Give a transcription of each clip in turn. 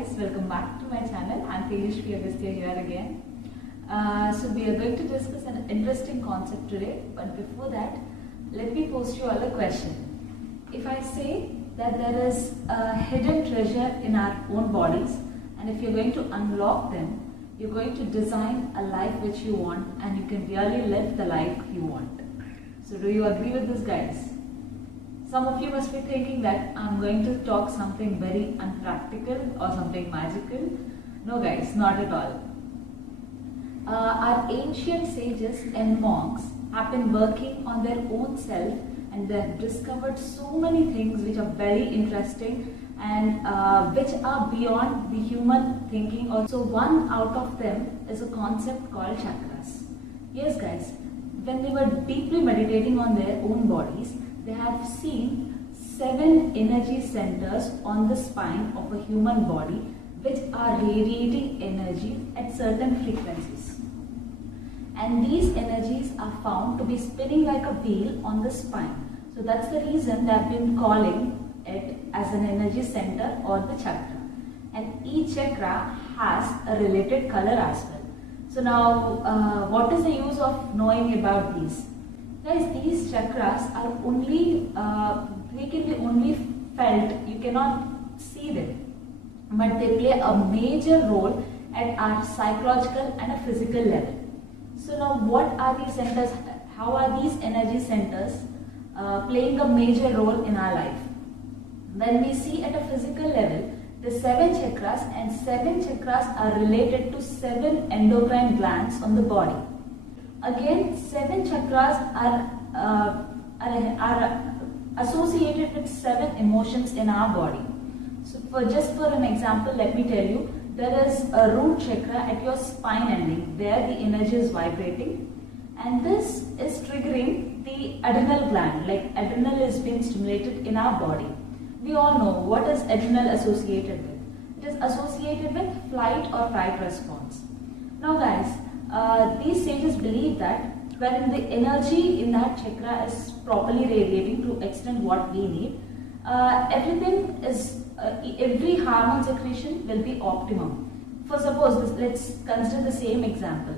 guys, welcome back to my channel. I'm Tejashvi Agastya here again. So we are going to discuss an interesting concept today, but before that, let me post you all a question. If I say that there is a hidden treasure in our own bodies, and if you're going to unlock them, you're going to design a life which you want, and you can really live the life you want. So do you agree with this, guys? Some of you must be thinking that I'm going to talk something very unpractical or something magical. No guys, not at all. Our ancient sages and monks have been working on their own self, and they have discovered so many things which are very interesting and which are beyond the human thinking. Also, one out of them is a concept called chakras. Yes guys, when they were deeply meditating on their own bodies, they have seen 7 energy centers on the spine of a human body which are radiating energy at certain frequencies. And these energies are found to be spinning like a wheel on the spine. So that's the reason they have been calling it as an energy center or the chakra. And each chakra has a related color as well. So now what is the use of knowing about these? Guys, these chakras are only, they can be only felt, you cannot see them, but they play a major role at our psychological and a physical level. So now what are these centers, how are these energy centers playing a major role in our life? When we see at a physical level, the 7 chakras, and 7 chakras are related to 7 endocrine glands on the body. Again, 7 chakras are associated with 7 emotions in our body. So just for an example, let me tell you, there is a root chakra at your spine ending where the energy is vibrating, and this is triggering the adrenal gland, like adrenal is being stimulated in our body. We all know what is adrenal associated with. It is associated with flight or fight response. Now guys, these sages believe that when the energy in that chakra is properly radiating to extent what we need, everything is, every hormone secretion will be optimum. For suppose, let's consider the same example.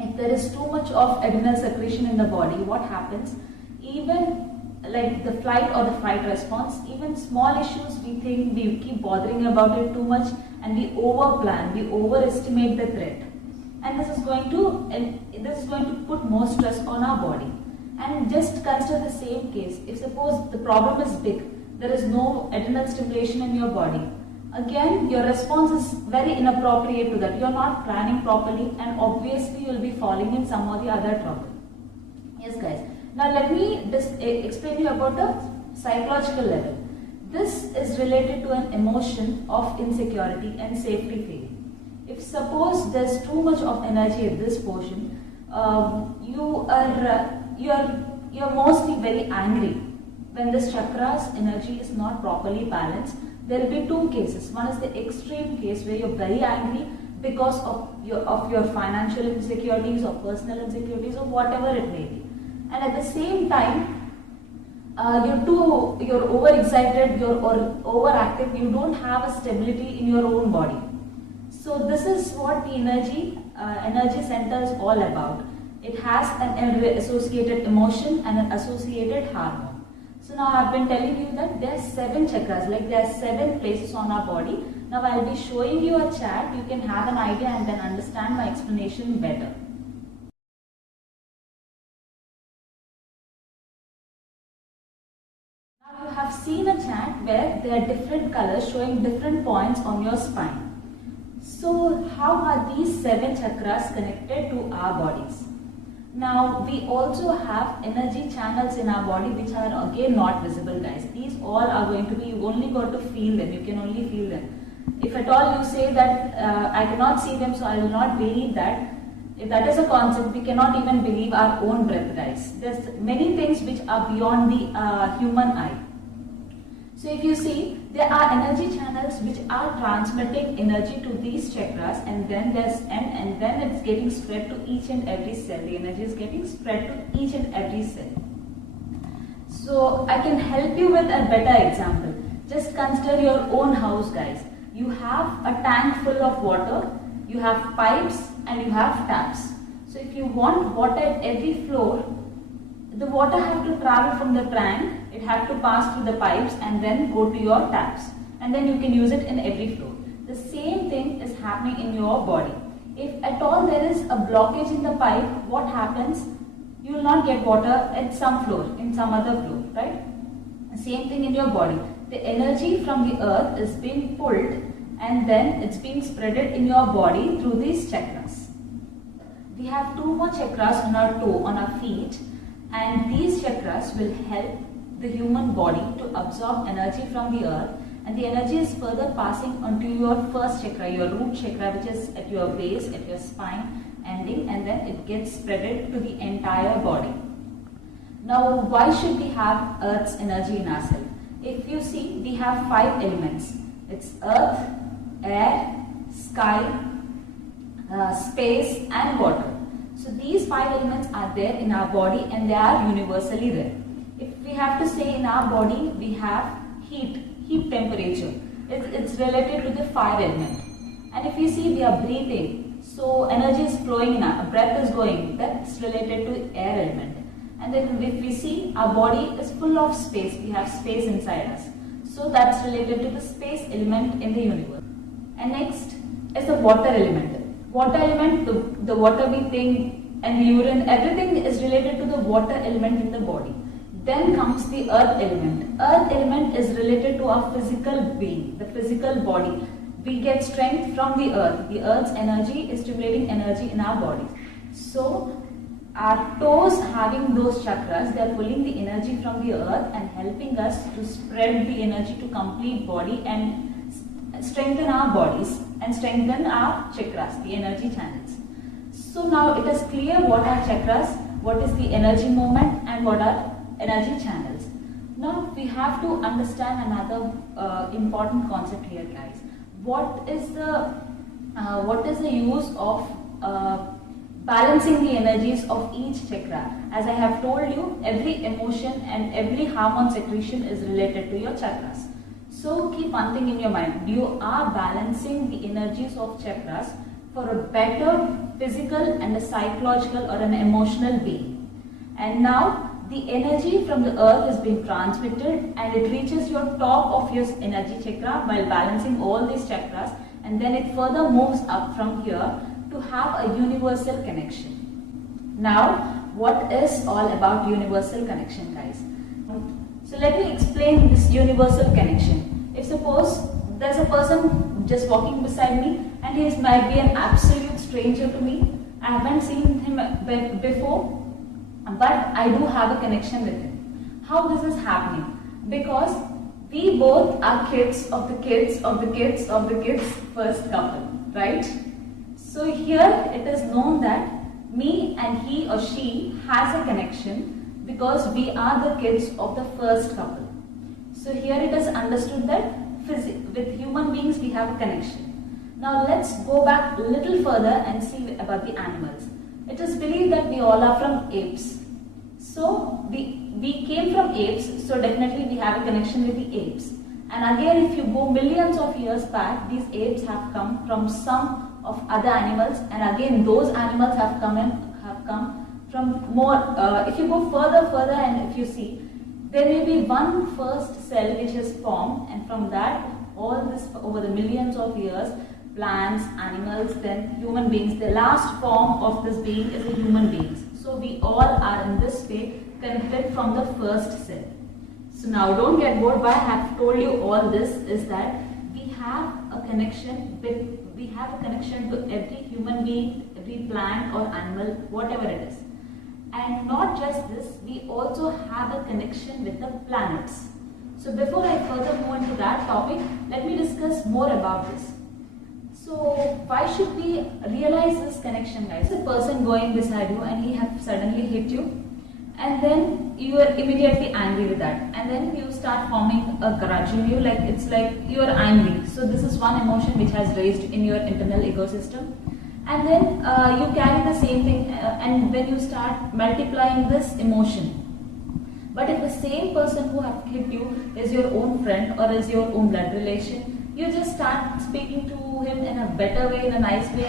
If there is too much of adrenal secretion in the body, what happens? Even like the flight or the fight response, even small issues we think we keep bothering about it too much, and we overplan, we overestimate the threat. And this is going to put more stress on our body. And just consider the same case. If suppose the problem is big, there is no adrenal stimulation in your body, again your response is very inappropriate to that. You are not planning properly, and obviously you will be falling in some or the other trouble. Yes guys. Now let me explain you about the psychological level. This is related to an emotion of insecurity and safety feeling. If suppose there's too much of energy at this portion, you're mostly very angry. When this chakra's energy is not properly balanced, there will be 2 cases. One is the extreme case where you're very angry because of your financial insecurities or personal insecurities or whatever it may be. And at the same time, you're overexcited, you're overactive, you don't have a stability in your own body. So this is what the energy center is all about. It has an associated emotion and an associated hormone. So now I've been telling you that there are 7 chakras, like there are 7 places on our body. Now I'll be showing you a chart, you can have an idea and then understand my explanation better. Now you have seen a chart where there are different colors showing different points on your spine. So how are these 7 chakras connected to our bodies? Now we also have energy channels in our body which are again not visible, guys. These all are going to be, you only got to feel them, you can only feel them. If at all you say that I cannot see them, so I will not believe that. If that is a concept, we cannot even believe our own breath, guys. There's many things which are beyond the human eye. So if you see, there are energy channels which are transmitting energy to these chakras, and then then it's getting spread to each and every cell. The energy is getting spread to each and every cell. So I can help you with a better example. Just consider your own house, guys. you have a tank full of water, you have pipes and you have taps. So if you want water at every floor, the water have to travel from the tank, it have to pass through the pipes and then go to your taps, and then you can use it in every floor. The same thing is happening in your body. If at all there is a blockage in the pipe, what happens? You will not get water at some floor, in some other floor, right? Same thing in your body. The energy from the earth is being pulled and then it's being spreaded in your body through these chakras. We have 2 more chakras on our toe, on our feet, and these chakras will help the human body to absorb energy from the earth, and the energy is further passing onto your first chakra, your root chakra, which is at your base, at your spine ending, and then it gets spreaded to the entire body. Now, why should we have Earth's energy in ourselves? If you see, we have 5 elements. It's earth, air, sky, space and water. So these 5 elements are there in our body and they are universally there. If we have to say in our body, we have heat temperature. It's related to the fire element. And if you see, we are breathing. So energy is flowing in our breath is going. That's related to air element. And then if we see, our body is full of space. We have space inside us. So that's related to the space element in the universe. And next is the water element. Water element, the water we think and the urine, everything is related to the water element in the body. Then comes the earth element. Earth element is related to our physical being, the physical body. We get strength from the earth. The earth's energy is stimulating energy in our body. So our toes having those chakras, they are pulling the energy from the earth and helping us to spread the energy to complete body and strengthen our bodies and strengthen our chakras, the energy channels. So now it is clear what are chakras, what is the energy movement and what are energy channels. Now we have to understand another important concept here, guys. What is the use of balancing the energies of each chakra? As I have told you, every emotion and every hormone secretion is related to your chakras. So keep one thing in your mind, you are balancing the energies of chakras for a better physical and a psychological or an emotional being. And now the energy from the earth is being transmitted and it reaches your top of your energy chakra while balancing all these chakras, and then it further moves up from here to have a universal connection. Now, what is all about universal connection, guys? So let me explain this universal connection. If suppose there's a person just walking beside me and he might be an absolute stranger to me. I haven't seen him before, but I do have a connection with him. How this is happening? Because we both are kids of the kids of the kids of the kids first couple, right? So here it is known that me and he or she has a connection because we are the kids of the first couple. So here it is understood that with human beings we have a connection. Now let's go back a little further and see about the animals. It is believed that we all are from apes. So we came from apes, so definitely we have a connection with the apes. And again, if you go millions of years back, these apes have come from some of other animals, and again those animals have come from more. If you go further and if you see, there may be one first cell which is formed, and from that all this over the millions of years, plants, animals, then human beings. The last form of this being is the human beings. So we all are in this way connected from the first cell. So now don't get bored. Why I have told you all this is that we have a connection to every human being, every plant or animal, whatever it is. And not just this, we also have a connection with the planets. So before I further move into that topic, let me discuss more about this. So why should we realize this connection, guys? A person going beside you and he have suddenly hit you, and then you are immediately angry with that, and then you start forming a grudge in you, like it's like you are angry. So this is one emotion which has raised in your internal ecosystem, and then you carry the same thing, and then you start multiplying this emotion. But if the same person who have hit you is your own friend or is your own blood relation, you just start speaking to him in a better way, in a nice way,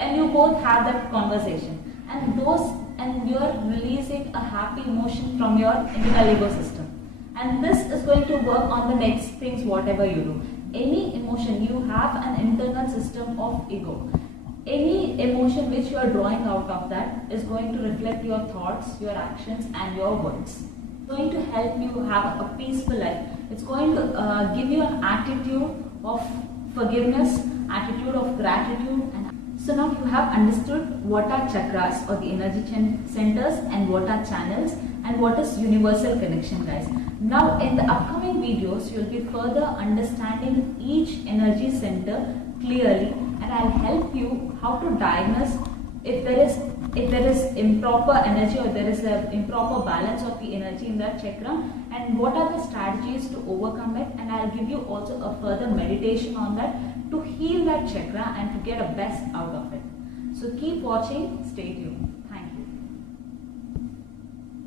and you both have that conversation, and you're releasing a happy emotion from your internal ego system. And this is going to work on the next things whatever you do. Any emotion, you have an internal system of ego. Any emotion which you are drawing out of that is going to reflect your thoughts, your actions and your words. It's going to help you have a peaceful life. It's going to give you an attitude of forgiveness, attitude of gratitude. And so now you have understood what are chakras or the energy centers, and what are channels, and what is universal connection, guys. Now in the upcoming videos you will be further understanding each energy center clearly, and I'll help you how to diagnose if there is improper energy, or there is an improper balance of the energy in that chakra, and what are the strategies to overcome it. And I'll give you also a further meditation on that to heal that chakra and to get a best out of it. So keep watching, stay tuned.